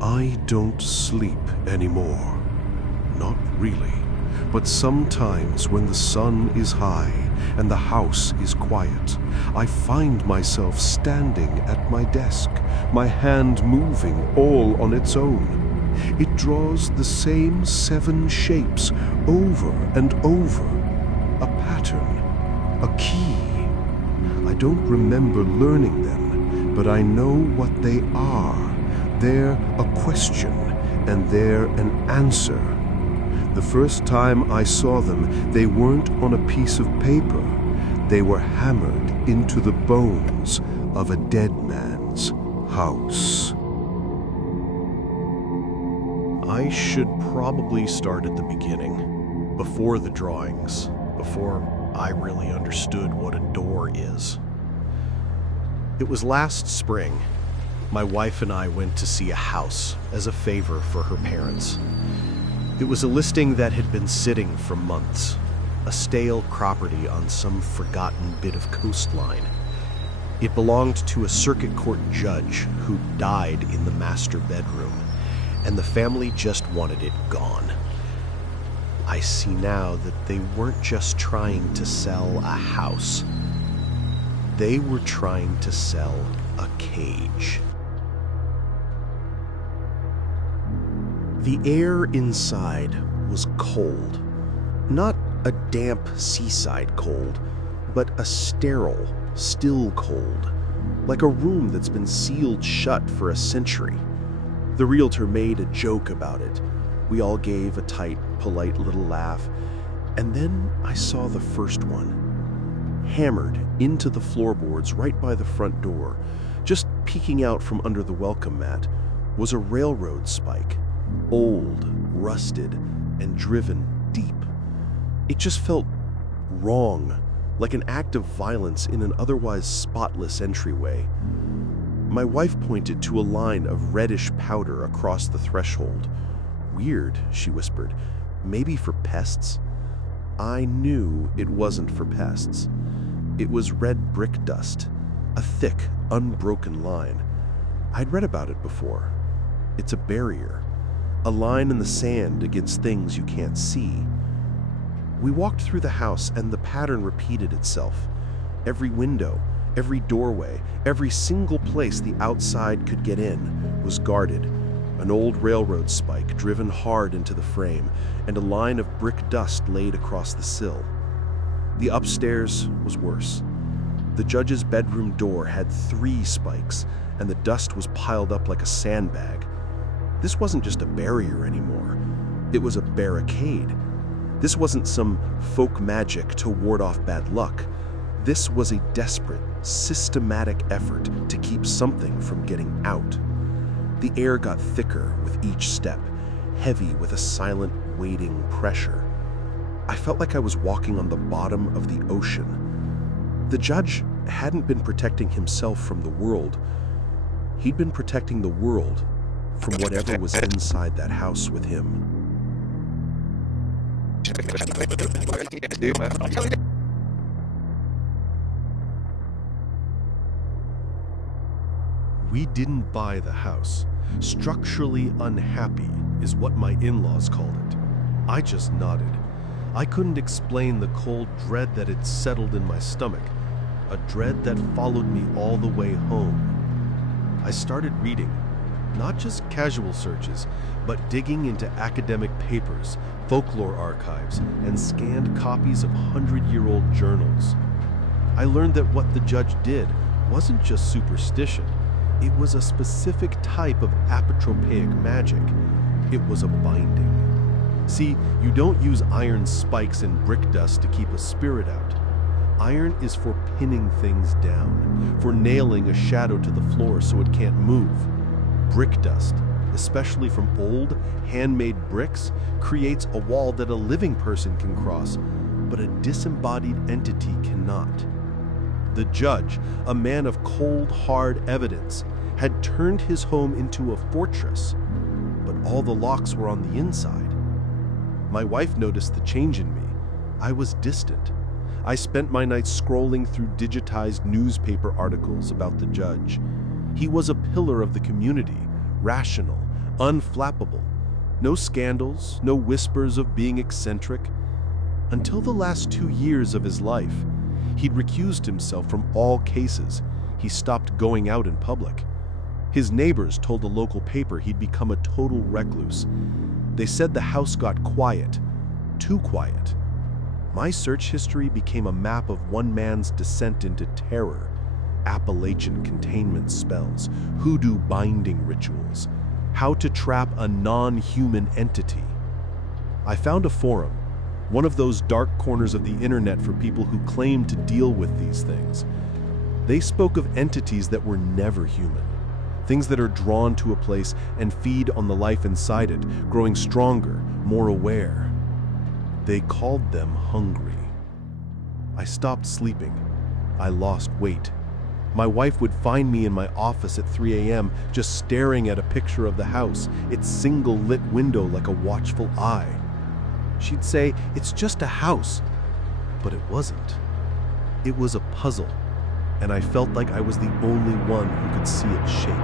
I don't sleep anymore. Not really, but sometimes when the sun is high and the house is quiet, I find myself standing at my desk, my hand moving all on its own. It draws the same 7 shapes over and over. A pattern, a key. I don't remember learning them, but I know what they are. They're a question, and they're an answer. The first time I saw them, they weren't on a piece of paper. They were hammered into the bones of a dead man's house. I should probably start at the beginning, before the drawings, before I really understood what a door is. It was last spring. My wife and I went to see a house as a favor for her parents. It was a listing that had been sitting for months, a stale property on some forgotten bit of coastline. It belonged to a circuit court judge who died in the master bedroom, and the family just wanted it gone. I see now that they weren't just trying to sell a house. They were trying to sell a cage. The air inside was cold. Not a damp seaside cold, but a sterile, still cold, like a room that's been sealed shut for a century. The realtor made a joke about it. We all gave a tight, polite little laugh, and then I saw the first one. Hammered into the floorboards right by the front door, just peeking out from under the welcome mat, was a railroad spike. Old, rusted, and driven deep. It just felt wrong, like an act of violence in an otherwise spotless entryway. My wife pointed to a line of reddish powder across the threshold. "Weird," she whispered. "Maybe for pests?" I knew it wasn't for pests. It was red brick dust, a thick, unbroken line. I'd read about it before. It's a barrier. A line in the sand against things you can't see. We walked through the house and the pattern repeated itself. Every window, every doorway, every single place the outside could get in was guarded. An old railroad spike driven hard into the frame, and a line of brick dust laid across the sill. The upstairs was worse. The judge's bedroom door had 3 spikes, and the dust was piled up like a sandbag. This wasn't just a barrier anymore. It was a barricade. This wasn't some folk magic to ward off bad luck. This was a desperate, systematic effort to keep something from getting out. The air got thicker with each step, heavy with a silent, waiting pressure. I felt like I was walking on the bottom of the ocean. The judge hadn't been protecting himself from the world. He'd been protecting the world from whatever was inside that house with him. We didn't buy the house. Structurally unhappy is what my in-laws called it. I just nodded. I couldn't explain the cold dread that had settled in my stomach, a dread that followed me all the way home. I started reading. Not just casual searches, but digging into academic papers, folklore archives, and scanned copies of 100-year-old journals. I learned that what the judge did wasn't just superstition. It was a specific type of apotropaic magic. It was a binding. See, you don't use iron spikes and brick dust to keep a spirit out. Iron is for pinning things down, for nailing a shadow to the floor so it can't move. Brick dust, especially from old, handmade bricks, creates a wall that a living person can cross, but a disembodied entity cannot. The judge, a man of cold, hard evidence, had turned his home into a fortress, but all the locks were on the inside. My wife noticed the change in me. I was distant. I spent my nights scrolling through digitized newspaper articles about the judge. He was a pillar of the community, rational, unflappable. No scandals, no whispers of being eccentric. Until the last 2 years of his life, he'd recused himself from all cases. He stopped going out in public. His neighbors told the local paper he'd become a total recluse. They said the house got quiet, too quiet. My search history became a map of one man's descent into terror, Appalachian containment spells, hoodoo binding rituals, how to trap a non-human entity. I found a forum, one of those dark corners of the internet for people who claim to deal with these things. They spoke of entities that were never human, things that are drawn to a place and feed on the life inside it, growing stronger, more aware. They called them hungry. I stopped sleeping. I lost weight. My wife would find me in my office at 3 a.m. just staring at a picture of the house, its single lit window like a watchful eye. She'd say, "It's just a house." But it wasn't. It was a puzzle, and I felt like I was the only one who could see its shape.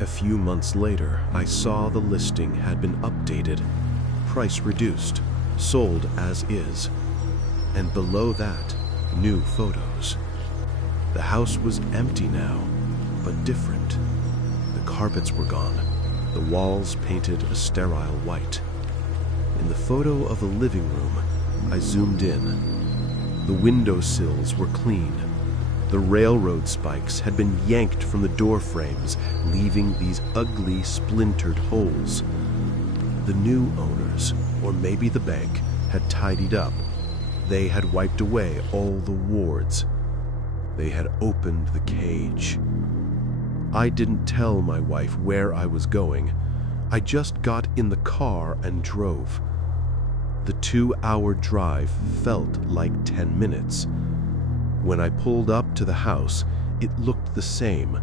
A few months later, I saw the listing had been updated, price reduced, sold as is, and below that, new photos. The house was empty now, but different. The carpets were gone, the walls painted a sterile white. In the photo of the living room, I zoomed in. The windowsills were clean. The railroad spikes had been yanked from the door frames, leaving these ugly, splintered holes. The new owners, or maybe the bank, had tidied up. They had wiped away all the wards. They had opened the cage. I didn't tell my wife where I was going. I just got in the car and drove. The 2-hour drive felt like 10 minutes. When I pulled up to the house, it looked the same,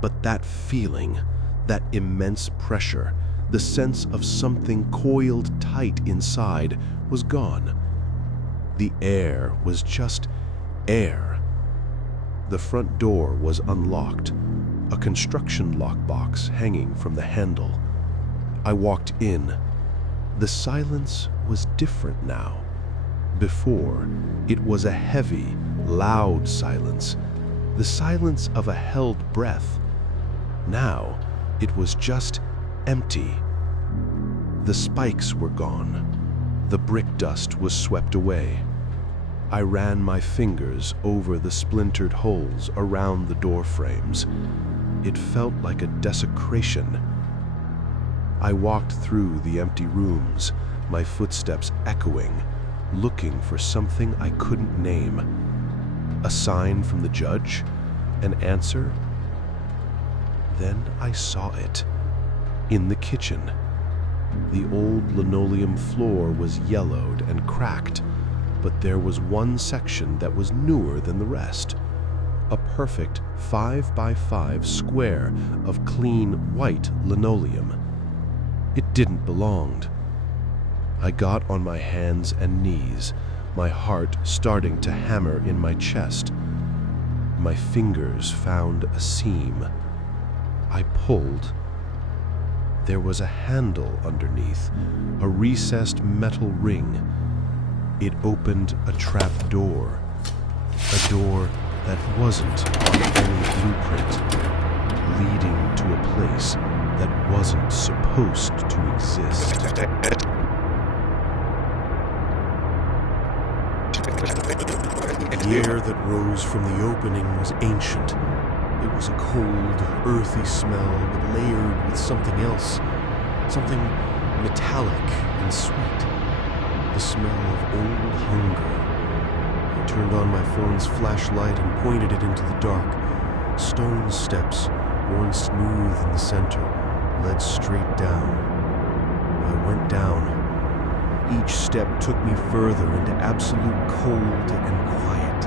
but that feeling, that immense pressure, the sense of something coiled tight inside was gone. The air was just air. The front door was unlocked, a construction lockbox hanging from the handle. I walked in. The silence was different now. Before, it was a heavy, loud silence, the silence of a held breath. Now, it was just empty. The spikes were gone. The brick dust was swept away. I ran my fingers over the splintered holes around the door frames. It felt like a desecration. I walked through the empty rooms, my footsteps echoing, looking for something I couldn't name. A sign from the judge? An answer? Then I saw it. In the kitchen. The old linoleum floor was yellowed and cracked, but there was one section that was newer than the rest. A perfect 5x5 square of clean white linoleum. It didn't belong. I got on my hands and knees, my heart starting to hammer in my chest. My fingers found a seam. I pulled. There was a handle underneath, a recessed metal ring. It opened a trap door, a door that wasn't on any blueprint, leading to a place that wasn't supposed to exist. The air that rose from the opening was ancient. It was a cold, earthy smell, but layered with something else, something metallic and sweet. The smell of old hunger. I turned on my phone's flashlight and pointed it into the dark. Stone steps, worn smooth in the center, led straight down. I went down. Each step took me further into absolute cold and quiet.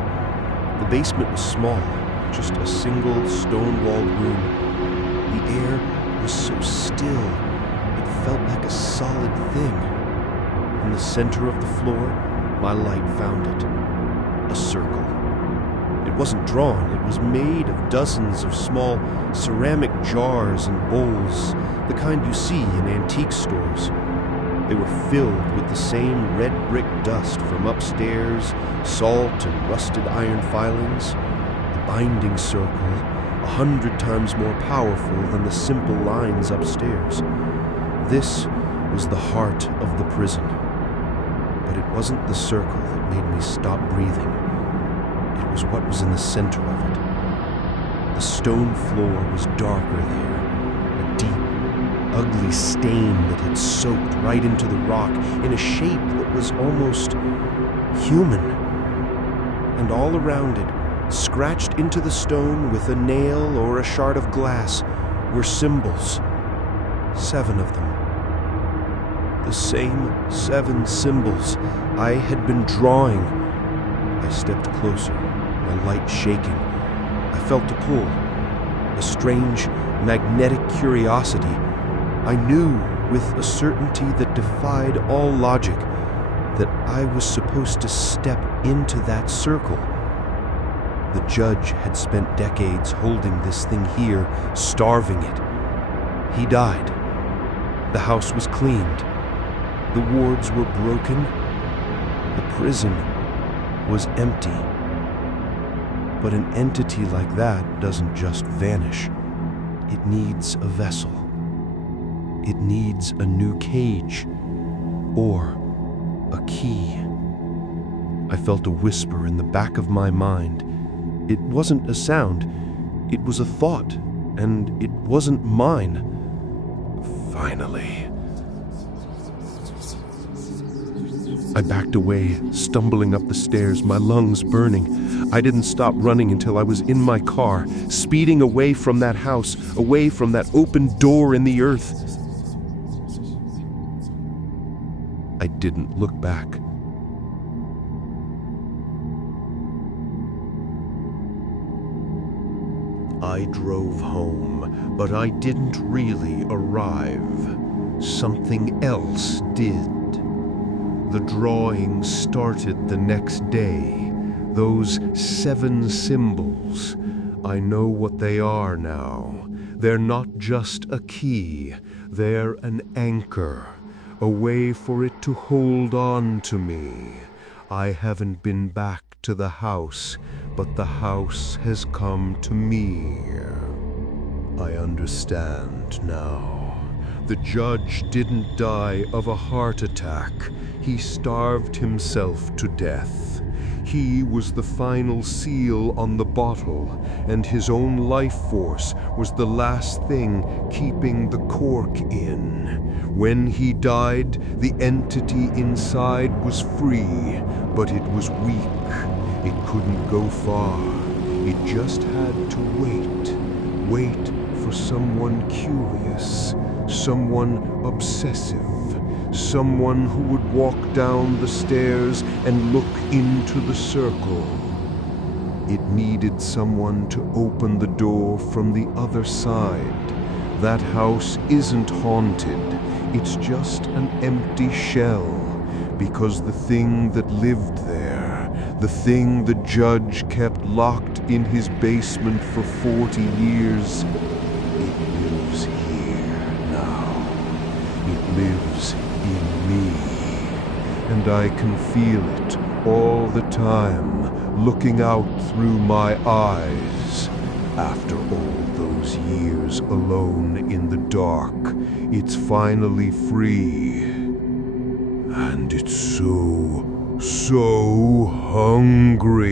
The basement was small, just a single stone-walled room. The air was so still, it felt like a solid thing. In the center of the floor, my light found it. A circle. It wasn't drawn. It was made of dozens of small ceramic jars and bowls, the kind you see in antique stores. They were filled with the same red brick dust from upstairs, salt and rusted iron filings, a binding circle 100 times more powerful than the simple lines upstairs. This was the heart of the prison. But it wasn't the circle that made me stop breathing. It was what was in the center of it. The stone floor was darker there, a deep, ugly stain that had soaked right into the rock in a shape that was almost human. And all around it, scratched into the stone with a nail or a shard of glass, were symbols. 7 of them. The same 7 symbols I had been drawing. I stepped closer, my light shaking. I felt a pull, a strange, magnetic curiosity. I knew with a certainty that defied all logic that I was supposed to step into that circle. The judge had spent decades holding this thing here, starving it. He died. The house was cleaned. The wards were broken. The prison was empty. But an entity like that doesn't just vanish. It needs a vessel. It needs a new cage. Or a key. I felt a whisper in the back of my mind. It wasn't a sound. It was a thought. And it wasn't mine. Finally. I backed away, stumbling up the stairs, my lungs burning. I didn't stop running until I was in my car, speeding away from that house, away from that open door in the earth. I didn't look back. I drove home, but I didn't really arrive. Something else did. The drawing started the next day. Those 7 symbols. I know what they are now. They're not just a key. They're an anchor. A way for it to hold on to me. I haven't been back to the house, but the house has come to me. I understand now. The judge didn't die of a heart attack. He starved himself to death. He was the final seal on the bottle, and his own life force was the last thing keeping the cork in. When he died, the entity inside was free, but it was weak. It couldn't go far. It just had to wait. Wait for someone curious, someone obsessive, someone who would walk down the stairs and look into the circle. It needed someone to open the door from the other side. That house isn't haunted. It's just an empty shell, because the thing that lived there, the thing the judge kept locked in his basement for 40 years, it lives here now. It lives in me, and I can feel it all the time, looking out through my eyes. After all those years alone in the dark, it's finally free. And it's so hungry.